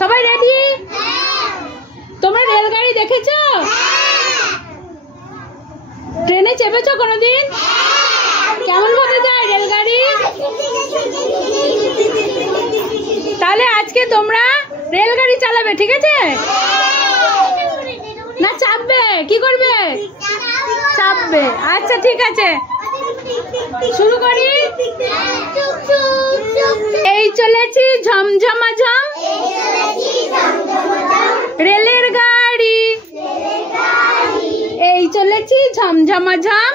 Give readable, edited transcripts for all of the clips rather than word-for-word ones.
সবাই রেডি? তোমরা রেলগাড়ি দেখেছো? ট্রেনে চেপেছো কোনোদিন? কেমন ভাবে যায় রেলগাড়ি? তাহলে আজকে তোমরা রেলগাড়ি চালাবে, ঠিক আছে? না চাপবে? কি করবে? চাপবে। আচ্ছা ঠিক আছে, শুরু করি। এই চলেছি ঝমঝমাঝম রেলের গাড়ি, এই চলেছি ঝমঝমাঝম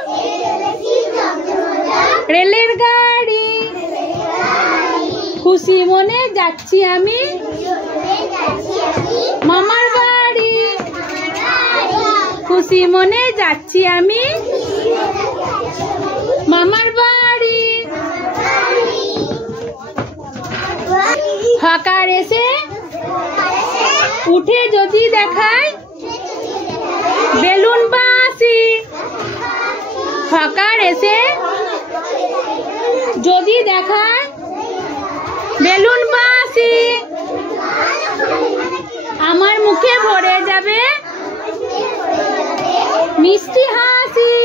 রেলের গাড়ি, খুশি মনে যাচ্ছি আমি মামার বাড়ি, খুশি মনে যাচ্ছি আমি মামার বাড়ি। হকার এসে উঠে যদি দেখায় বেলুন বাঁশি, হকার এসে যদি দেখায় বেলুন বাঁশি, আমার মুখে ভরে যাবে মিষ্টি হাসি,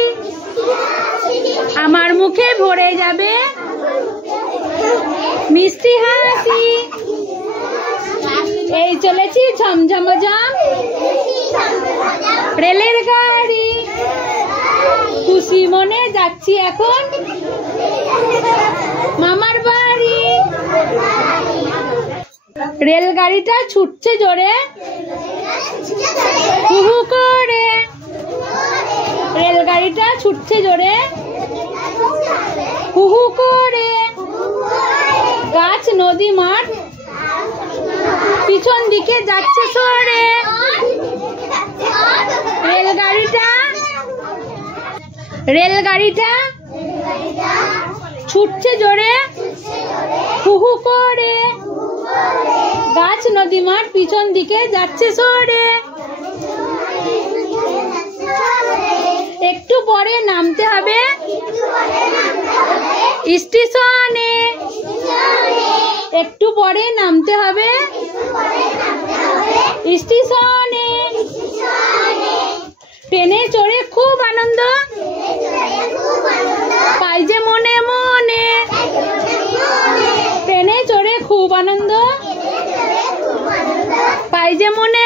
আমার মুখে ভরে যাবে মিষ্টি হাসি। এই চলেছি ঝমঝমাঝম রেলের গাড়ি, খুশি মনে যাচ্ছি এখন মামার বাড়ি। রেলগাড়িটা ছুটছে জোরে হু হু করে, রেলগাড়িটা ছুটছে জোরে হু হু করে, গাছ নদী মাঠ পিছন দিকে যাচ্ছে সরে, রেলগাড়িটা ছুটছে জোরে হু হু করে, গাছ নদী মাঠ পিছন দিকে যাচ্ছে সরে। একটু পরে নামতে হবে স্টেশনে, একটু পরে নামতে হবে স্টেশনে। ট্রেনে চড়ে খুব আনন্দ পাই যে মনে মনে, ট্রেনে চড়ে খুব আনন্দ পাই যে মনে